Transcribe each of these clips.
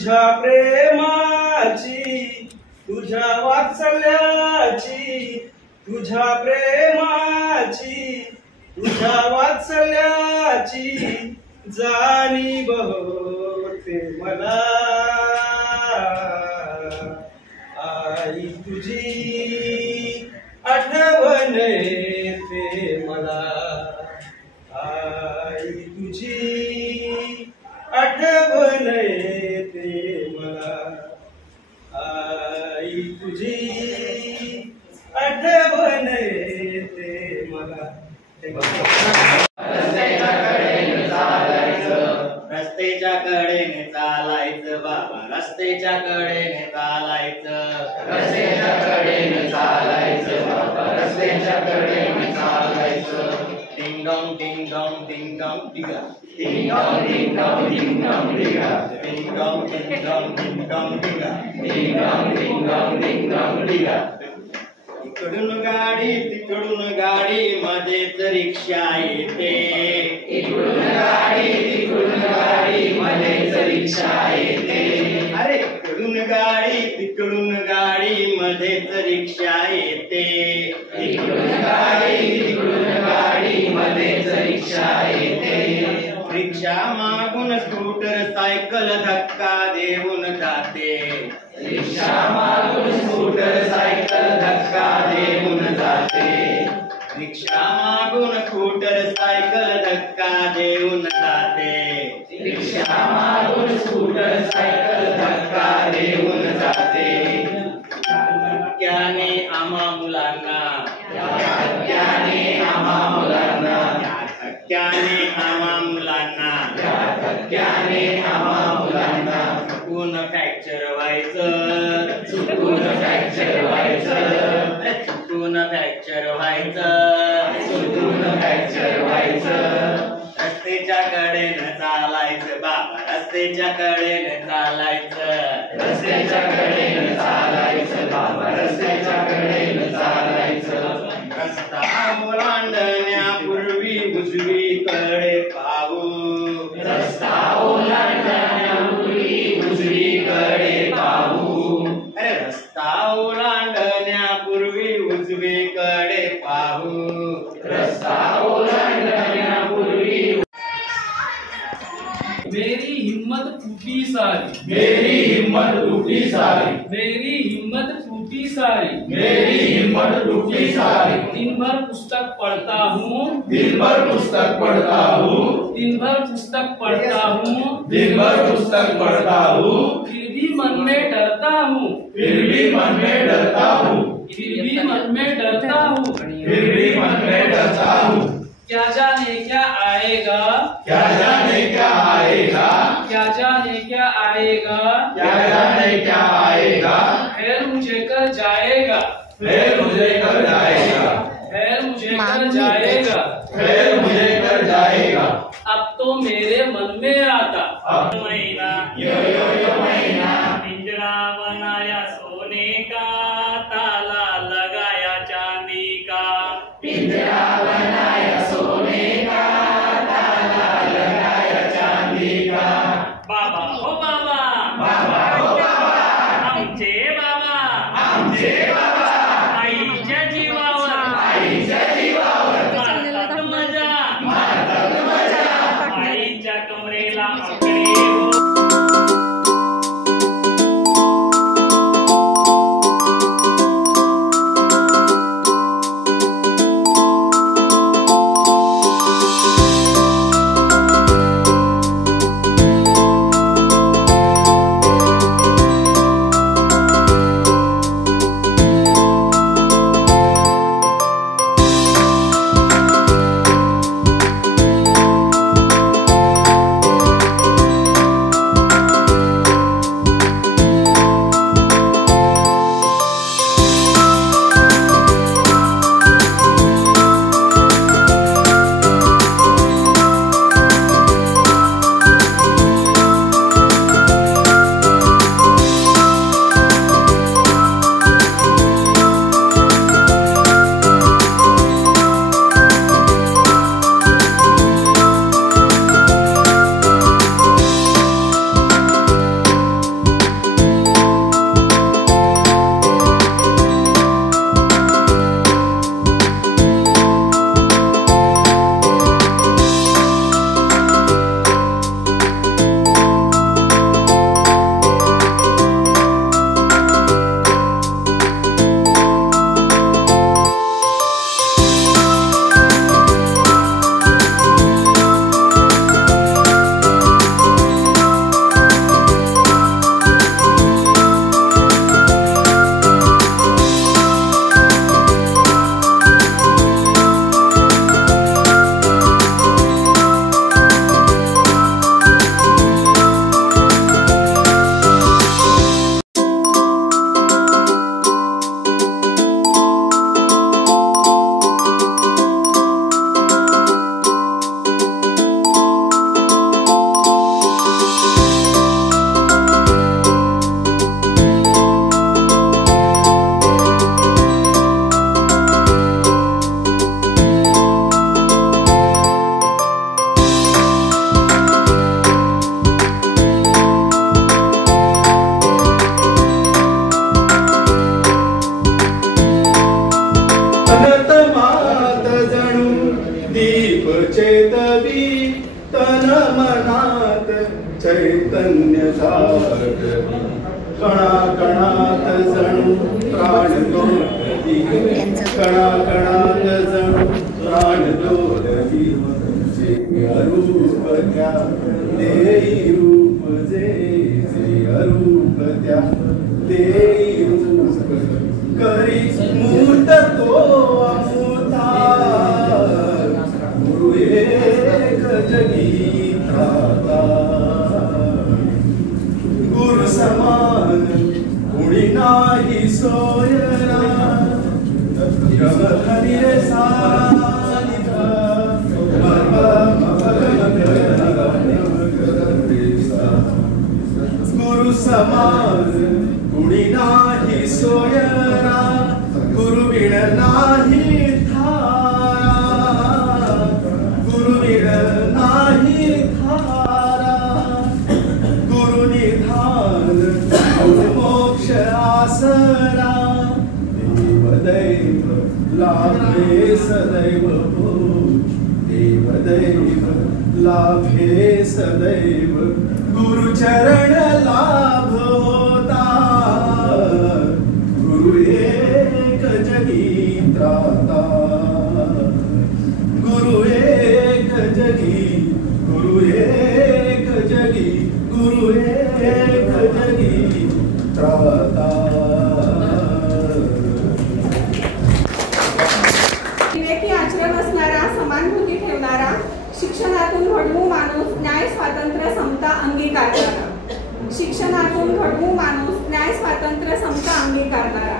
तुझ्या प्रेमाची, तुझ्या वात्सल्याची, तुझ्या प्रेमाची, तुझ्या वात्सल्याची जाणीव होते मला। आई तुझी आठवण येते मला, आई तुझी आठवण येते मला, आई तुझी आठवण येते मला। रस्त्याच्या कडेने चालायचं बाबा, रस्त्याच्या कडेने चालायचं, रस्त्याच्या कडेने चालायचं बाबा, रस्त्याच्या कडेने चालायचं। टिंग डॉंग टिंग डॉंग टिंग डॉंग टिंगा, टिंग डॉंग टिंग डॉंग टिंग डॉंग टिंगा, टिंग डॉंग टिंग डॉंग टिंग डॉंग टिंगा, टिंग डॉंग टिंग डॉंग टिंग डॉंग टिंगा। इकडून गाडी तिकडून गाडी मध्येच रिक्षा येते, इकडून गाडी तिकडून गाडी मध्येच रिक्षा येते। अरे इकडून गाडी तिकडून गाडी मध्येच रिक्षा येते, इकडून गाडी तिकडून गाडी मध्येच रिक्षा येते। रिक्षा मागून स्कूटर सायकल धक्का देऊन जाते, रिक्षा मागून स्कूटर सायकल धक्का देऊन जाते। रिक्षा मागून स्कूटर सायकल धक्का देऊन जाते, रिक्षा मागून स्कूटर सायकल धक्का देऊन जाते। धक्क्याने आम्हा मुलांना, धक्क्याने आम्हा मुलांना, धक्क्याने आम्हा मुलांना, धक्क्याने आम्हा मुलांना चुकून फ्रॅक्चर व्हायचं, चुकून फ्रॅक्चर व्हायचं, चुकून फ्रॅक्चर व्हायचं, चुकून फ्रॅक्चर व्हायचं। रस्त्याच्या कडेनं चालायचं बाबा, रस्त्याच्या कडेनं चालायचं, रस्त्याच्या कडेने चालायचं बाबा, रस्त्याच्या कडेने चालायचं। रस्ता ओलांडण्यापूर्वी उजवीकडे पाहू, रस्ता ओलांडण्यापूर्वी उजवीकडे पाहू, अरे रस्ता ओलांडण्यापूर्वी उजवीकडे पाहू, रस्ता ओलांडण्यापूर्वी। मेरी हिम्मत टूटी सारी, मेरी हिम्मत टूटी सारी, मेरी हिम्मत टूटी सारी, मेरी हिम्मत टूटी सारी। दिन भर पुस्तक पढ़ता हूँ, दिन भर पुस्तक पढ़ता हूँ, दिन भर पुस्तक पढ़ता हूँ, दिन भर पुस्तक पढ़ता हूँ, फिर भी मन में डरता हूँ, फिर भी मन में डरता हूँ, फिर भी मन में डरता हूँ, फिर भी मन में डरता हूँ। क्या जाने क्या आएगा, क्या जाने क्या आएगा, क्या जाने क्या आएगा, क्या जाने क्या आएगा, खैर मुझे कर जाएगा, फिर मुझे कर जाएगा, खैर मुझे कर जाएगा, फिर मुझे कर जाएगा। अब तो मेरे मन में आता, अब महीना यो यो यो महीना, पिंजरा बनाया सोने का, ताला लगाया चांदी का, पिंजरा बनाया सोने का, ताला लगाया चांदी का। बाबा हो बाबा, बाबा हो बाबा, आमचे बाबा, आमचे बाबा, आईच्या जीवावर, आईच्या जीवावर मारतात मजा, मारतात मजा, आईच्या कमरेला आकडे हो. चेतवी तन मनात चैतन्य जागवी कणा कणात जणू प्राण दोलवी कणा कणात जणू प्राण दोलवी जे अरूप त्या देई रूप जे अरूप त्या देई रूप करी मूर्त तो अमूर्ता गुरु एक जगी त्राता गुरु समान कुणी नाही सोयरा गमधनी रे सानिधा गुरु समान कुणी नाही सोयरा गुरु विण नाही थारा गुरु विण नाही थारा गुरु निधान मोक्ष आसरा देवदैव लाभे सदैव देवदैव लाभे सदैव गुरुचरण लाभ होता गुरु एक जगी त्राता गुरु एक जगी गुरु एक जगी गुरु एक जगी त्राता विवेकी आचरण असणारा समानुभूती ठेवणारा शिक्षणातून घडवू माणूस न्याय स्वातंत्र्य समता अंगीकारणारा शिक्षणातून घडवू माणूस न्याय स्वातंत्र्य समता अंगीकारणारा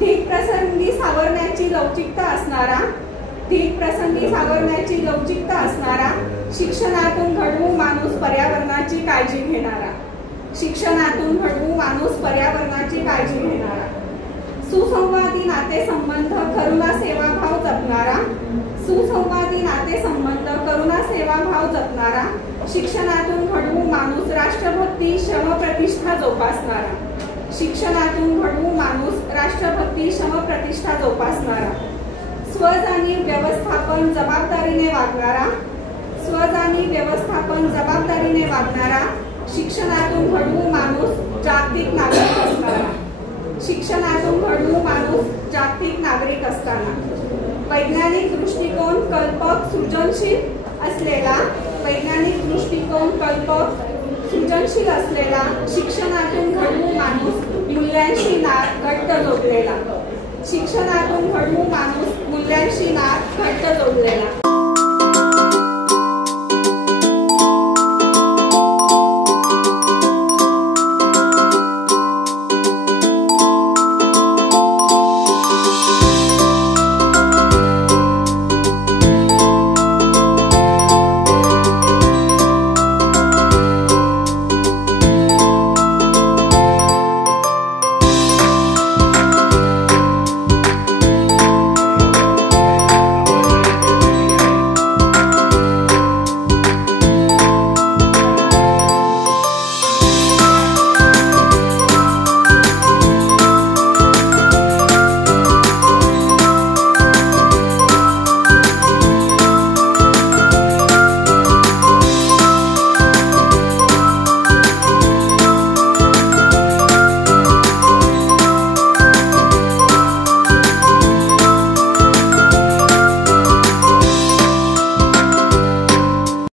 ठीक प्रसंगी सावरण्याची लवचिकता असणारा ठीक प्रसंगी सावरण्याची लवचिकता असणारा शिक्षणातून घडवू माणूस पर्यावरणाची काळजी घेणारा शिक्षणातून घडवू माणूस पर्यावरणाची काळजी घेणारा सुसंवादी नातेसंबंध करुणा सेवाभाव जपणारा सुसंवादी नातेसंबंध करुणा सेवाभाव जपणारा शिक्षणातून घडवू माणूस राष्ट्रभक्ती श्रमप्रतिष्ठा जोपासणारा शिक्षणातून घडवू माणूस राष्ट्रभक्ती श्रमप्रतिष्ठा जोपासणारा स्वजाणीव व्यवस्थापन जबाबदारीने वागणारा स्वजाणीव व्यवस्थापन जबाबदारीने वागणारा शिक्षणातून घडवू माणूस जागतिक नागरिक असणारा शिक्षणातून घडवू माणूस जागतिक नागरिक असताना वैज्ञानिक दृष्टिकोन कल्पक सृजनशील असलेला वैज्ञानिक दृष्टिकोन कल्पक सृजनशील असलेला शिक्षणातून घडवू माणूस मूल्यांशी नात घट्ट जोडलेला शिक्षणातून घडवू माणूस मूल्यांशी नात घट्ट जोडलेला